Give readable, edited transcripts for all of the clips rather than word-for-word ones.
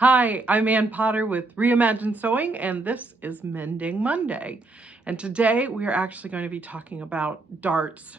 Hi, I'm Ann Potter with Reimagine Sewing, and this is Mending Monday. And today we are actually going to be talking about darts,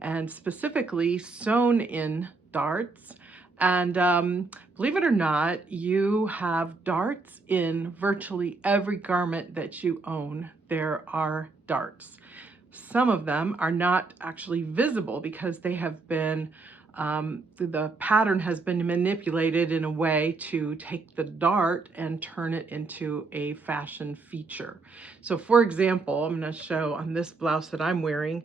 and specifically sewn in darts. And believe it or not, you have darts in virtually every garment that you own. There are darts. Some of them are not actually visible because they have been the pattern has been manipulated in a way to take the dart and turn it into a fashion feature. So for example, I'm going to show on this blouse that I'm wearing,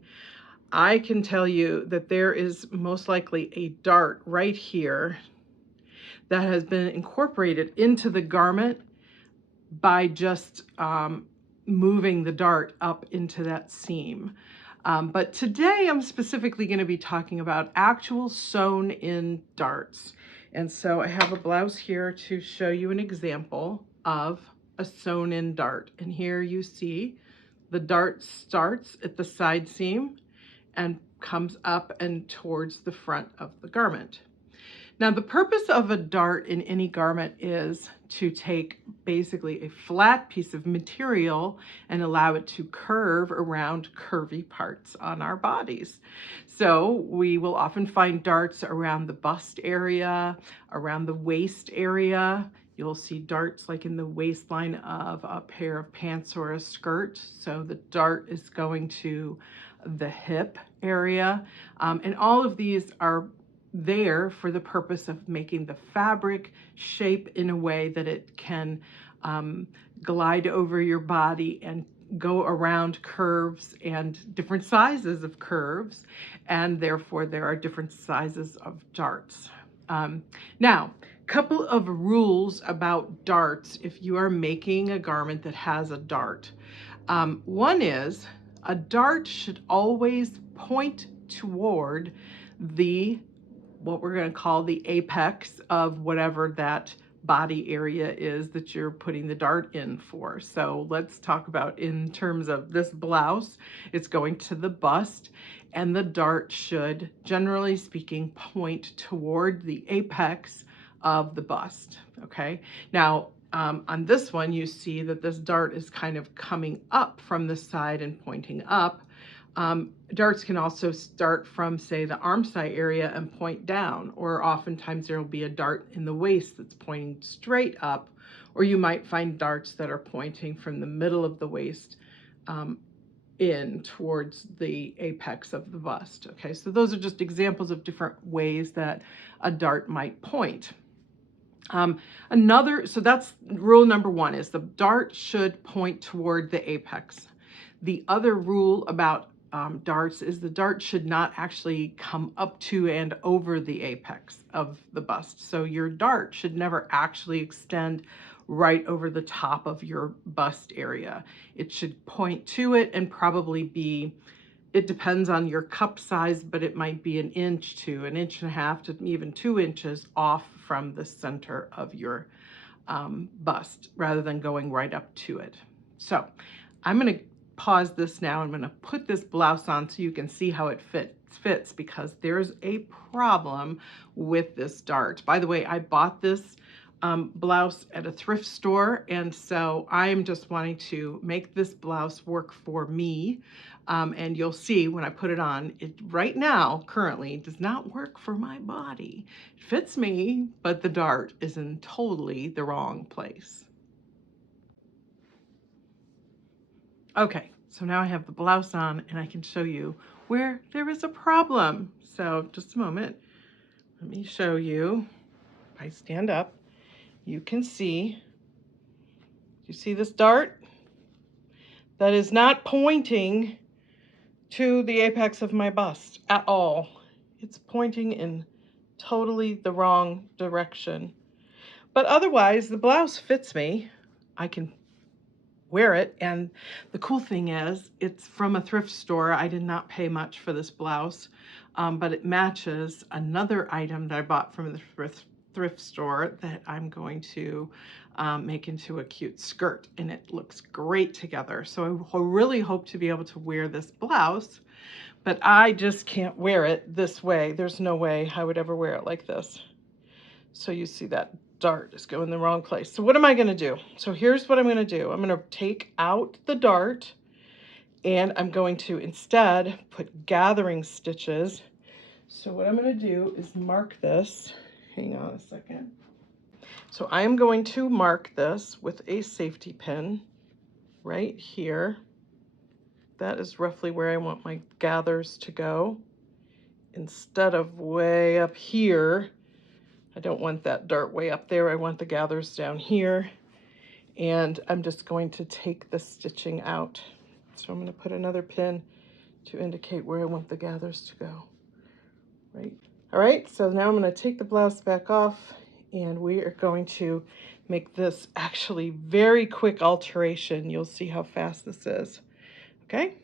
I can tell you that there is most likely a dart right here that has been incorporated into the garment by just moving the dart up into that seam. But today I'm specifically going to be talking about actual sewn in darts. And so I have a blouse here to show you an example of a sewn in dart. And here you see the dart starts at the side seam and comes up and towards the front of the garment. Now, the purpose of a dart in any garment is to take basically a flat piece of material and allow it to curve around curvy parts on our bodies. So we will often find darts around the bust area, around the waist area. You'll see darts like in the waistline of a pair of pants or a skirt. So the dart is going to the hip area. And all of these are there for the purpose of making the fabric shape in a way that it can glide over your body and go around curves and different sizes of curves, and therefore there are different sizes of darts. Now, couple of rules about darts if you are making a garment that has a dart. One is a dart should always point toward what we're going to call the apex of whatever that body area is that you're putting the dart in for. So let's talk about in terms of this blouse, it's going to the bust, and the dart should, generally speaking, point toward the apex of the bust. Okay. Now, on this one, you see that this dart is kind of coming up from the side and pointing up. Darts can also start from, say, the arm side area and point down, or oftentimes there will be a dart in the waist that's pointing straight up, or you might find darts that are pointing from the middle of the waist in towards the apex of the bust. Okay, so those are just examples of different ways that a dart might point. So that's rule number one, is the dart should point toward the apex. The other rule about darts is the dart should not actually come up to and over the apex of the bust. So your dart should never actually extend right over the top of your bust area. It should point to it and probably be, it depends on your cup size, but it might be 1 inch to 1.5 inches to even 2 inches off from the center of your bust, rather than going right up to it. So I'm going to pause this now. I'm going to put this blouse on so you can see how it fits, because there's a problem with this dart. By the way, I bought this blouse at a thrift store, and so I'm just wanting to make this blouse work for me. And you'll see when I put it on, it right now currently does not work for my body. It fits me, but the dart is in totally the wrong place. Okay, so now I have the blouse on and I can show you where there is a problem. So just a moment, let me show you. If I stand up, you can see, you see this dart? That is not pointing to the apex of my bust at all. It's pointing in totally the wrong direction. But otherwise, the blouse fits me. I can wear it, and the cool thing is it's from a thrift store. I did not pay much for this blouse, but it matches another item that I bought from the thrift store that I'm going to make into a cute skirt, and it looks great together. So I really hope to be able to wear this blouse, but I just can't wear it this way. There's no way I would ever wear it like this. So you see that dart is going the wrong place. So what am I going to do? So here's what I'm going to do. I'm going to take out the dart, and I'm going to instead put gathering stitches. So what I'm going to do is mark this. Hang on a second. So I am going to mark this with a safety pin right here. That is roughly where I want my gathers to go. Instead of way up here, I don't want that dart way up there. I want the gathers down here. And I'm just going to take the stitching out. So I'm going to put another pin to indicate where I want the gathers to go. Right. All right, so now I'm going to take the blouse back off, and we are going to make this actually very quick alteration. You'll see how fast this is. Okay.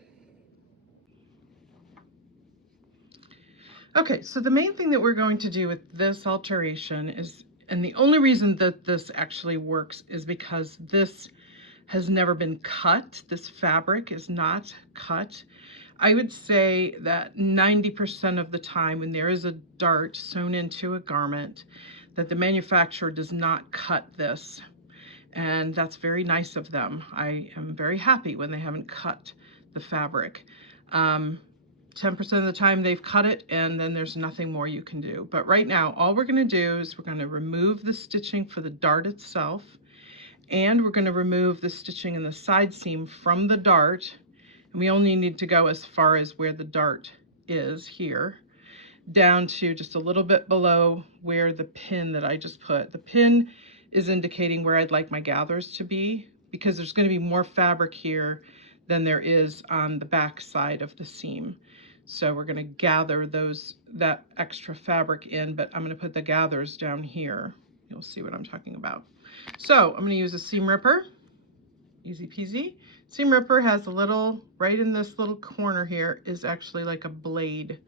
Okay, so the main thing that we're going to do with this alteration is, and the only reason that this actually works is because this has never been cut. This fabric is not cut. I would say that 90% of the time when there is a dart sewn into a garment, that the manufacturer does not cut this. And that's very nice of them. I am very happy when they haven't cut the fabric. 10% of the time they've cut it, and then there's nothing more you can do. But right now, all we're going to do is we're going to remove the stitching for the dart itself, and we're going to remove the stitching in the side seam from the dart. And we only need to go as far as where the dart is here, down to just a little bit below where the pin that I just put. The pin is indicating where I'd like my gathers to be, because there's going to be more fabric here than there is on the back side of the seam. So we're going to gather that extra fabric in, but I'm going to put the gathers down here. You'll see what I'm talking about. So I'm going to use a seam ripper. Easy peasy. Seam ripper has a little, right in this little corner here is actually like a blade.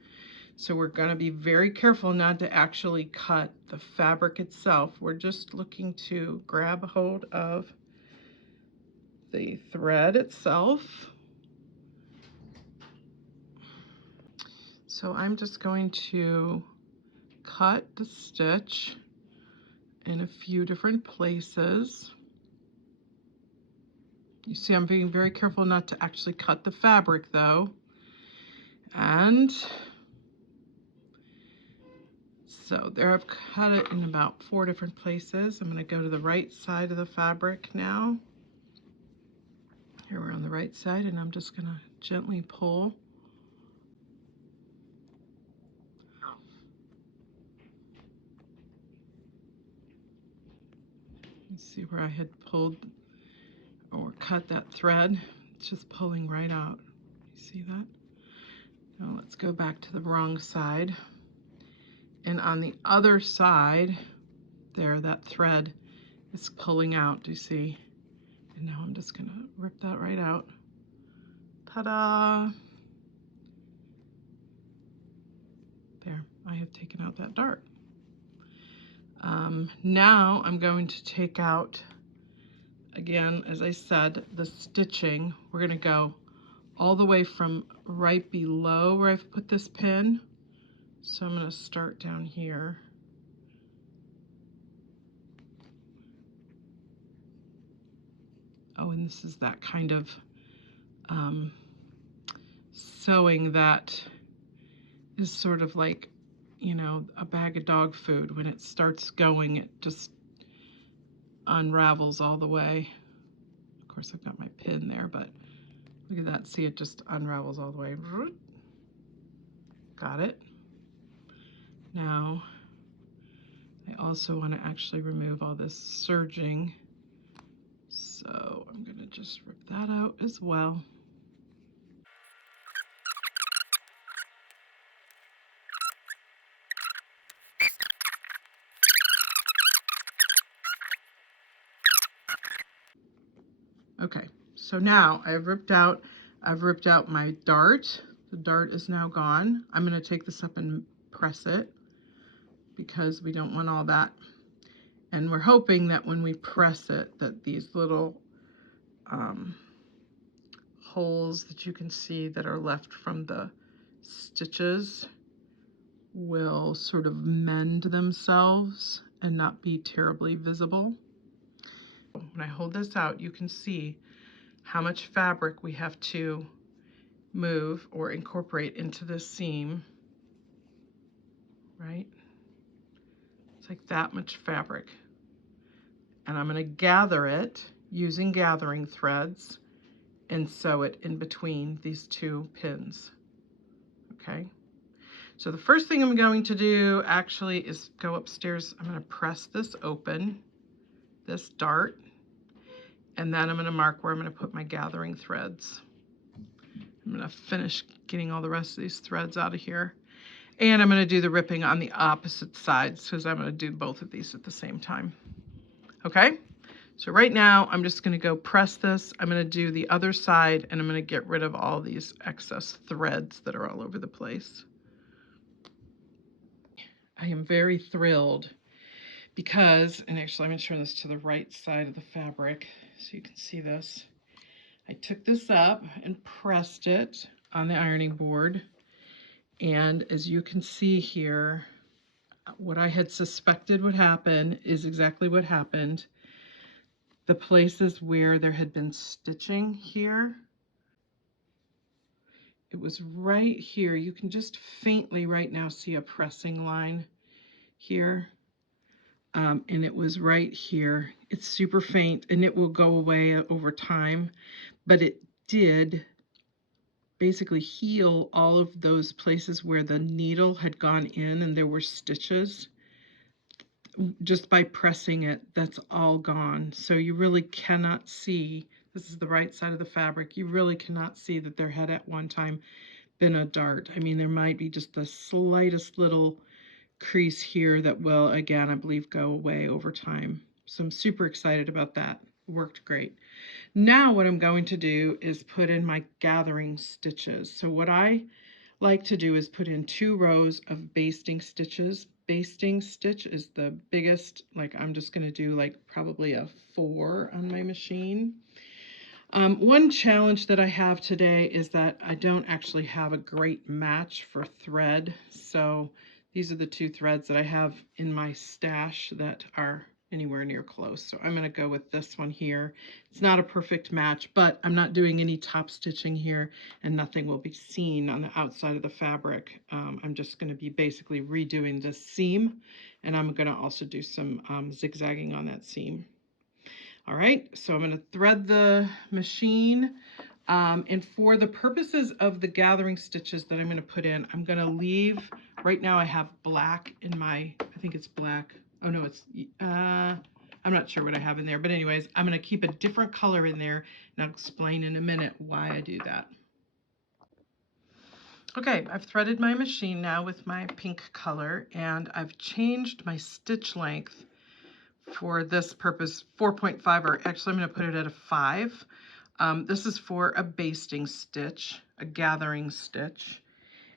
So we're going to be very careful not to actually cut the fabric itself. We're just looking to grab a hold of the thread itself. So I'm just going to cut the stitch in a few different places. You see, I'm being very careful not to actually cut the fabric though. And so there, I've cut it in about 4 different places. I'm going to go to the right side of the fabric now. Here we're on the right side, and I'm just going to gently pull. You see where I had pulled or cut that thread? It's just pulling right out. You see that? Now let's go back to the wrong side. And on the other side, there, that thread is pulling out. Do you see? And now I'm just going to rip that right out. Ta-da! There, I have taken out that dart. Now I'm going to take out, again, as I said, the stitching. We're going to go all the way from right below where I've put this pin. So I'm going to start down here. Oh, and this is that kind of sewing that is sort of like, you know, a bag of dog food. When it starts going, it just unravels all the way. Of course, I've got my pin there, but look at that. See, it just unravels all the way. Got it. Now, I also want to actually remove all this serging. So I'm going to just rip that out as well. Okay, so now I've ripped out my dart. The dart is now gone. I'm going to take this up and press it because we don't want all that. And we're hoping that when we press it, that these little holes that you can see that are left from the stitches will sort of mend themselves and not be terribly visible. When I hold this out, you can see how much fabric we have to move or incorporate into this seam, right? It's like that much fabric. And I'm going to gather it using gathering threads and sew it in between these two pins. Okay, so the first thing I'm going to do actually is go upstairs. I'm going to press this open, this dart, and then I'm going to mark where I'm going to put my gathering threads. I'm going to finish getting all the rest of these threads out of here. And I'm going to do the ripping on the opposite sides because I'm going to do both of these at the same time. Okay, so right now I'm just going to go press this. I'm going to do the other side and I'm going to get rid of all these excess threads that are all over the place. I am very thrilled because, and actually I'm going to turn this to the right side of the fabric so you can see this. I took this up and pressed it on the ironing board, and as you can see here, what I had suspected would happen is exactly what happened. The places where there had been stitching here, it was right here. You can just faintly right now see a pressing line here. And it was right here. It's super faint and it will go away over time, but it did basically heal all of those places where the needle had gone in and there were stitches. Just by pressing it, that's all gone. So you really cannot see, this is the right side of the fabric, you really cannot see that there had at one time been a dart. I mean, there might be just the slightest little crease here that will, again, I believe, go away over time. So I'm super excited about that. It worked great. Now what I'm going to do is put in my gathering stitches. So what I like to do is put in 2 rows of basting stitches. Basting stitch is the biggest, like I'm just going to do like probably a 4 on my machine. One challenge that I have today is that I don't actually have a great match for thread. So these are the 2 threads that I have in my stash that are anywhere near close. So I'm going to go with this one here. It's not a perfect match, but I'm not doing any top stitching here and nothing will be seen on the outside of the fabric. I'm just going to be basically redoing this seam, and I'm going to also do some zigzagging on that seam. All right, so I'm going to thread the machine, and for the purposes of the gathering stitches that I'm going to put in, I'm going to leave, right now I have black in my, I think it's black. Oh no, it's, I'm not sure what I have in there, but anyways, I'm going to keep a different color in there, and I'll explain in a minute why I do that. Okay, I've threaded my machine now with my pink color, and I've changed my stitch length for this purpose, 4.5, or actually I'm going to put it at a 5. This is for a basting stitch, a gathering stitch.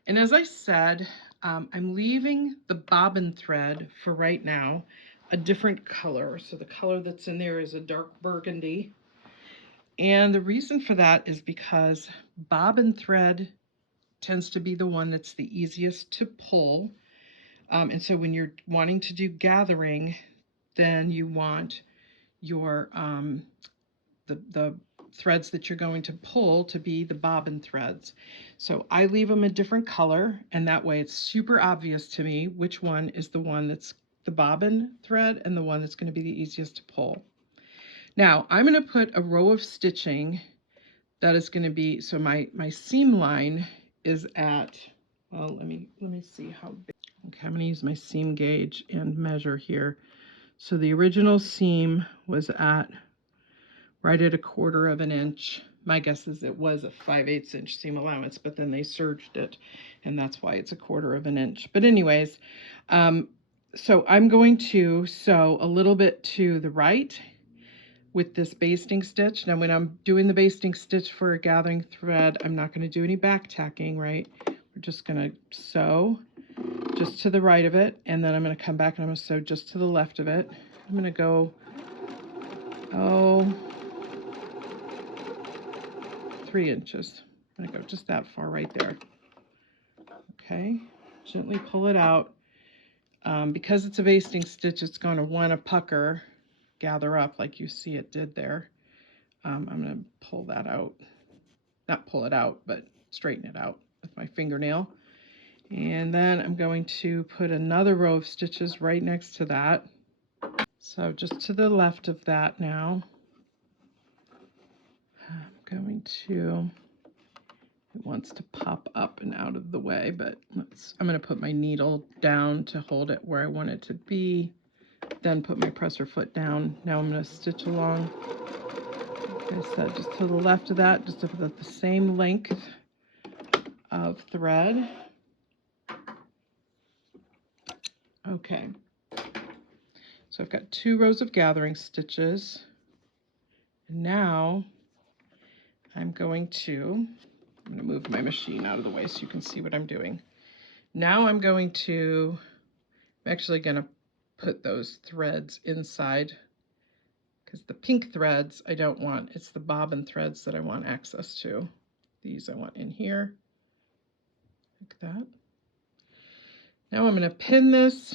And as I said, I'm leaving the bobbin thread for right now a different color. So the color that's in there is a dark burgundy. And the reason for that is because bobbin thread tends to be the one that's the easiest to pull. And so when you're wanting to do gathering, then you want your the threads that you're going to pull to be the bobbin threads. So I leave them a different color, and that way it's super obvious to me which one is the one that's the bobbin thread and the one that's going to be the easiest to pull. Now I'm going to put a row of stitching that is going to be, so my seam line is at, well, let me see how big. Okay, I'm going to use my seam gauge and measure here. So the original seam was at right at 1/4 of an inch. My guess is it was a 5/8 inch seam allowance, but then they serged it, and that's why it's 1/4 of an inch. But anyways, so I'm going to sew a little bit to the right with this basting stitch. Now when I'm doing the basting stitch for a gathering thread, I'm not going to do any back tacking, right? We're just going to sew just to the right of it, and then I'm going to come back and I'm going to sew just to the left of it. I'm going to go, 3 inches. I'm going to go just that far right there. Okay, gently pull it out. Because it's a basting stitch, it's going to want to pucker, gather up like you see it did there. I'm going to pull that out, not pull it out, but straighten it out with my fingernail. And then I'm going to put another row of stitches right next to that. So just to the left of that now, I'm going to, it wants to pop up and out of the way, but I'm going to put my needle down to hold it where I want it to be, then put my presser foot down. Now I'm going to stitch along, like I said, just to the left of that, just about the same length of thread. Okay, so I've got 2 rows of gathering stitches. And now I'm going to move my machine out of the way so you can see what I'm doing. Now I'm actually going to put those threads inside, because the pink threads I don't want. It's the bobbin threads that I want access to. These I want in here, like that. Now I'm going to pin this.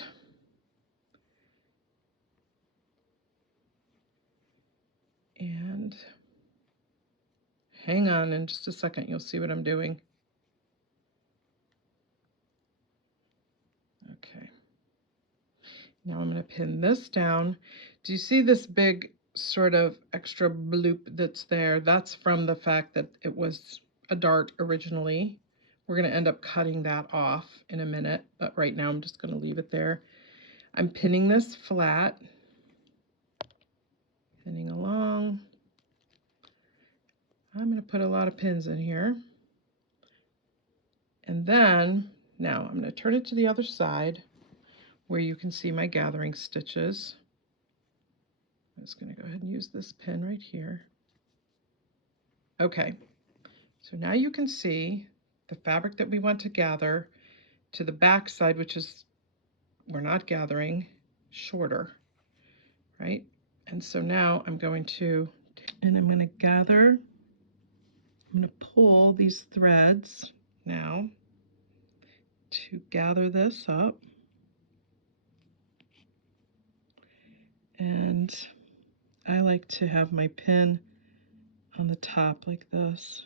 And hang on, in just a second, you'll see what I'm doing. Okay. Now I'm going to pin this down. Do you see this big sort of extra bloop that's there? That's from the fact that it was a dart originally. We're going to end up cutting that off in a minute, but right now I'm just going to leave it there. I'm pinning this flat, pinning along. I'm going to put a lot of pins in here. And then, now I'm going to turn it to the other side where you can see my gathering stitches. I'm just going to go ahead and use this pin right here. Okay, so now you can see the fabric that we want to gather to the back side, which is, we're not gathering, shorter, right? And so now I'm going to gather, I'm going to pull these threads now to gather this up. And I like to have my pin on the top like this,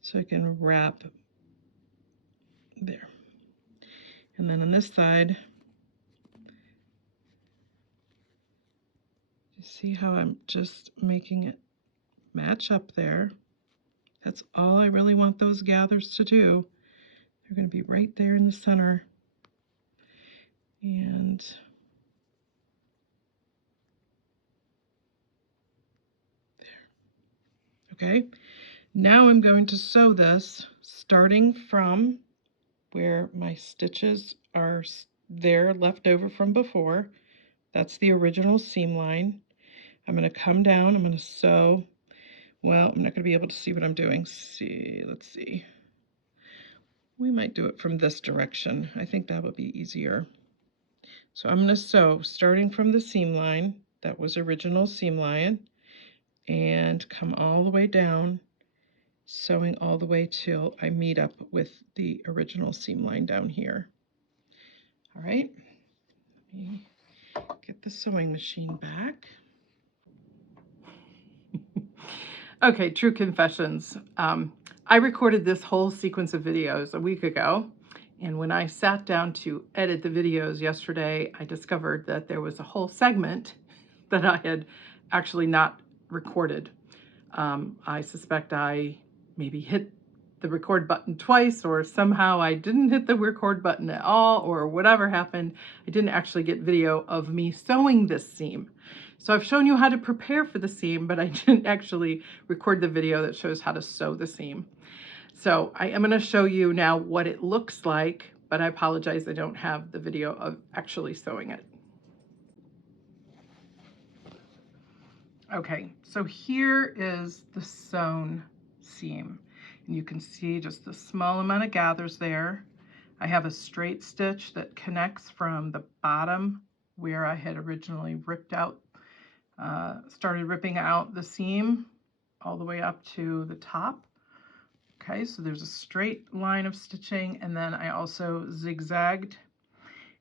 so I can wrap there. And then on this side, you see how I'm just making it match up there. That's all I really want those gathers to do. They're going to be right there in the center. And there. Okay, now I'm going to sew this starting from where my stitches are there left over from before. That's the original seam line. I'm going to come down, I'm going to sew. Well, I'm not going to be able to see what I'm doing. Let's see. We might do it from this direction. I think that would be easier. So I'm going to sew starting from the seam line, that was original seam line, and come all the way down, sewing all the way till I meet up with the original seam line down here. All right, let me get the sewing machine back. Okay, true confessions. I recorded this whole sequence of videos a week ago, and when I sat down to edit the videos yesterday, I discovered that there was a whole segment that I had actually not recorded. I suspect I maybe hit the record button twice, or somehow I didn't hit the record button at all, or whatever happened. I didn't actually get video of me sewing this seam. So I've shown you how to prepare for the seam, but I didn't actually record the video that shows how to sew the seam. So I am going to show you now what it looks like, but I apologize I don't have the video of actually sewing it. Okay, so here is the sewn seam. And you can see just a small amount of gathers there. I have a straight stitch that connects from the bottom where I had originally ripped out, started ripping out the seam all the way up to the top. Okay, so there's a straight line of stitching, and then I also zigzagged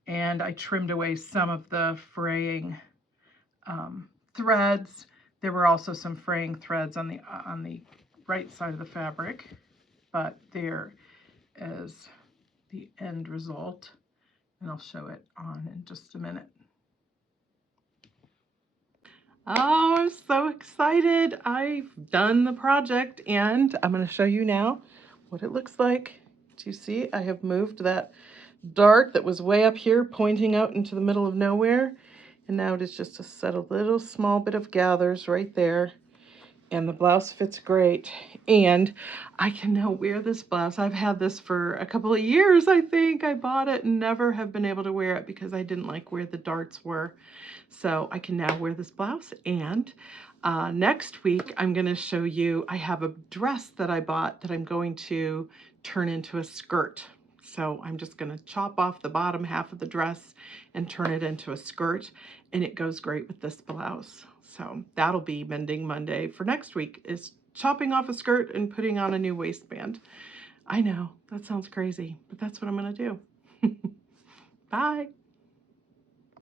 and I trimmed away some of the fraying threads. There were also some fraying threads on the right side of the fabric, but there is the end result, and I'll show it on in just a minute. Oh, I'm so excited. I've done the project, and I'm going to show you now what it looks like. Do you see? I have moved that dart that was way up here pointing out into the middle of nowhere, and now it is just a set of little small bit of gathers right there, and the blouse fits great. And I can now wear this blouse. I've had this for a couple of years, I think. I bought it and never have been able to wear it because I didn't like where the darts were. So I can now wear this blouse. And next week, I'm going to show you, I have a dress that I bought that I'm going to turn into a skirt. So I'm just going to chop off the bottom half of the dress and turn it into a skirt, and it goes great with this blouse. So that'll be Mending Monday for next week, is chopping off a skirt and putting on a new waistband. I know, that sounds crazy, but that's what I'm going to do. Bye.